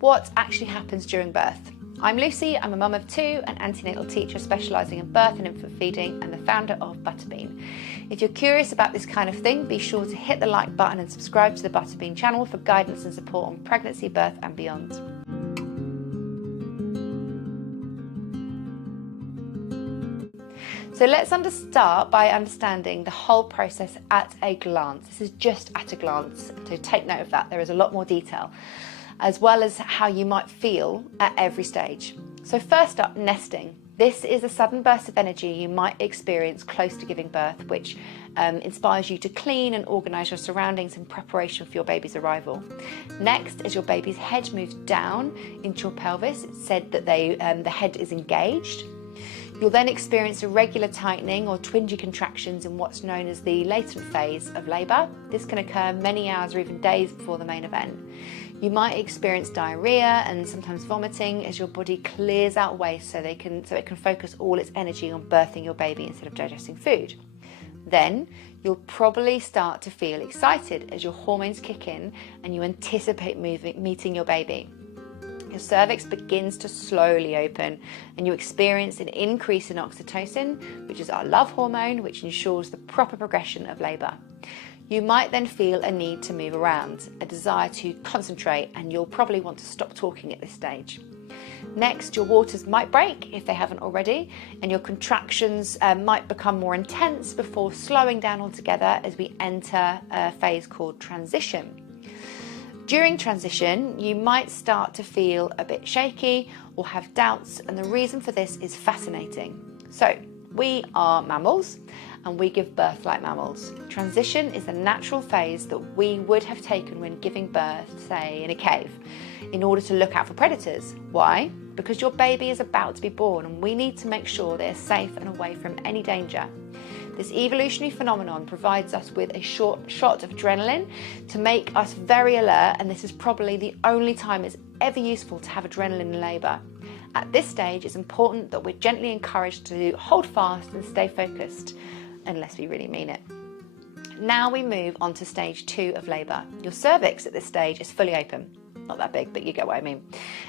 what actually happens during birth. I'm Lucy, I'm a mum of two, an antenatal teacher specialising in birth and infant feeding, and the founder of Butterbean. If you're curious about this kind of thing, be sure to hit the like button and subscribe to the Butterbean channel for guidance and support on pregnancy, birth and beyond. So let's start by understanding the whole process at a glance. This is just at a glance, so take note of that. There is a lot more detail, as well as how you might feel at every stage. So first up, nesting. This is a sudden burst of energy you might experience close to giving birth, which inspires you to clean and organise your surroundings in preparation for your baby's arrival. Next, as your baby's head moves down into your pelvis, it's said that the head is engaged. You'll then experience irregular tightening or twingy contractions in what's known as the latent phase of labour. This can occur many hours or even days before the main event. You might experience diarrhoea and sometimes vomiting as your body clears out waste so it can focus all its energy on birthing your baby instead of digesting food. Then you'll probably start to feel excited as your hormones kick in and you anticipate meeting your baby. Your cervix begins to slowly open and you experience an increase in oxytocin, which is our love hormone, which ensures the proper progression of labour. You might then feel a need to move around, a desire to concentrate, and you'll probably want to stop talking at this stage. Next, your waters might break if they haven't already, and your contractions might become more intense before slowing down altogether as we enter a phase called transition. During transition, you might start to feel a bit shaky or have doubts, and the reason for this is fascinating. So, we are mammals and we give birth like mammals. Transition is a natural phase that we would have taken when giving birth, say in a cave, in order to look out for predators. Why? Because your baby is about to be born and we need to make sure they're safe and away from any danger. This evolutionary phenomenon provides us with a short shot of adrenaline to make us very alert, and this is probably the only time it's ever useful to have adrenaline in labour. At this stage, it's important that we're gently encouraged to hold fast and stay focused, unless we really mean it. Now we move on to stage 2 of labour. Your cervix at this stage is fully open. Not that big, but you get what I mean.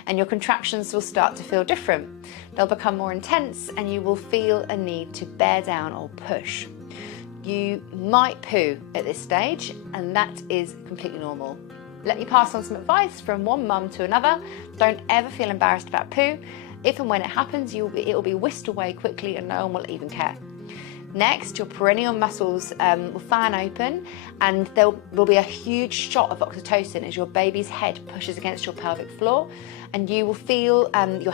And your contractions will start to feel different. They'll become more intense and you will feel a need to bear down or push. You might poo at this stage, and that is completely normal. Let me pass on some advice from one mum to another. Don't ever feel embarrassed about poo. If and when it happens, it will be whisked away quickly and no one will even care. Next, your perineal muscles will fan open and there will be a huge shot of oxytocin as your baby's head pushes against your pelvic floor, and you will feel your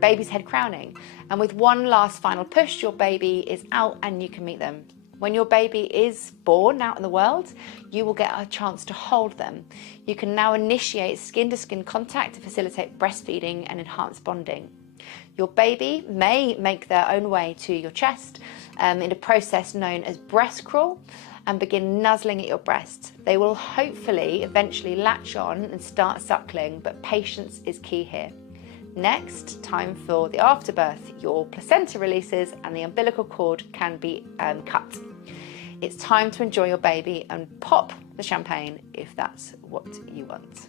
baby's head crowning. And with one last final push, your baby is out and you can meet them. When your baby is born out in the world, you will get a chance to hold them. You can now initiate skin-to-skin contact to facilitate breastfeeding and enhance bonding. Your baby may make their own way to your chest in a process known as breast crawl and begin nuzzling at your breast. They will hopefully eventually latch on and start suckling, but patience is key here. Next, time for the afterbirth. Your placenta releases and the umbilical cord can be cut. It's time to enjoy your baby and pop the champagne if that's what you want.